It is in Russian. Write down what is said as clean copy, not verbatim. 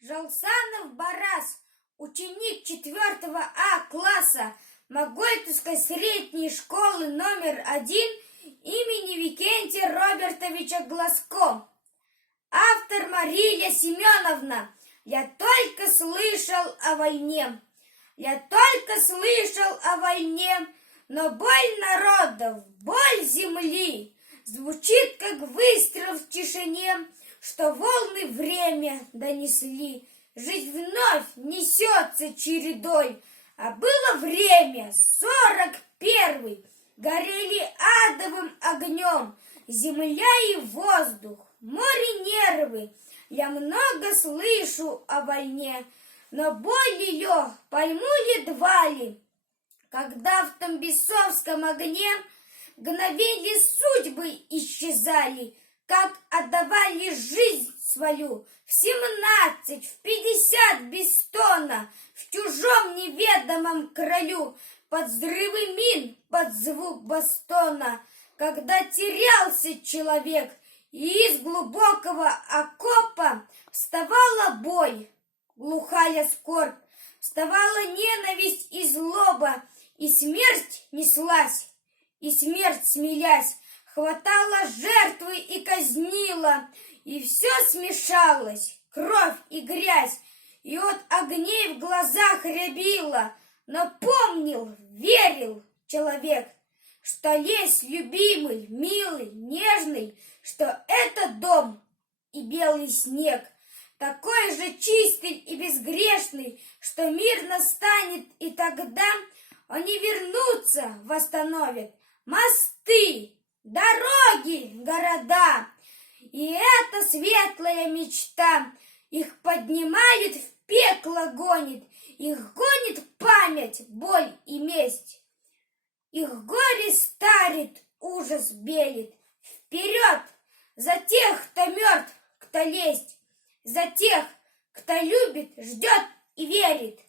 Жалсанов Барас, ученик 4 А класса Могилевской средней школы номер 1 имени Викентия Робертовича Глазко. Автор Мария Семеновна. Я только слышал о войне. Я только слышал о войне, но боль народов, боль земли звучит, как выстрел в тишине, что волны время донесли. Жизнь вновь несется чередой, а было время 41-й, горели адовым огнем земля и воздух, море нервы. Я много слышу о войне, но боль ее пойму едва ли, когда в том бесовском огне мгновенье судьбы исчезали, как отдавали жизнь свою в 17, в 50 без стона, в чужом неведомом краю, под взрывы мин, под звук бастона, когда терялся человек, и из глубокого окопа вставала боль, глухая скорбь, вставала ненависть и злоба, и смерть неслась, и смерть, смеясь, хватала жертвы и казнила, и все смешалось, кровь и грязь, и от огней в глазах рябило, но помнил, верил человек, что есть любимый, милый, нежный, что это дом и белый снег, такой же чистый и безгрешный, что мир настанет, и тогда они вернутся, восстановят мосты, дороги, города. И эта светлая мечта их поднимает, в пекло гонит, их гонит память, боль и месть. Их горе старит, ужас белит. Вперед! За тех, кто мертв, кто лесть, за тех, кто любит, ждет и верит.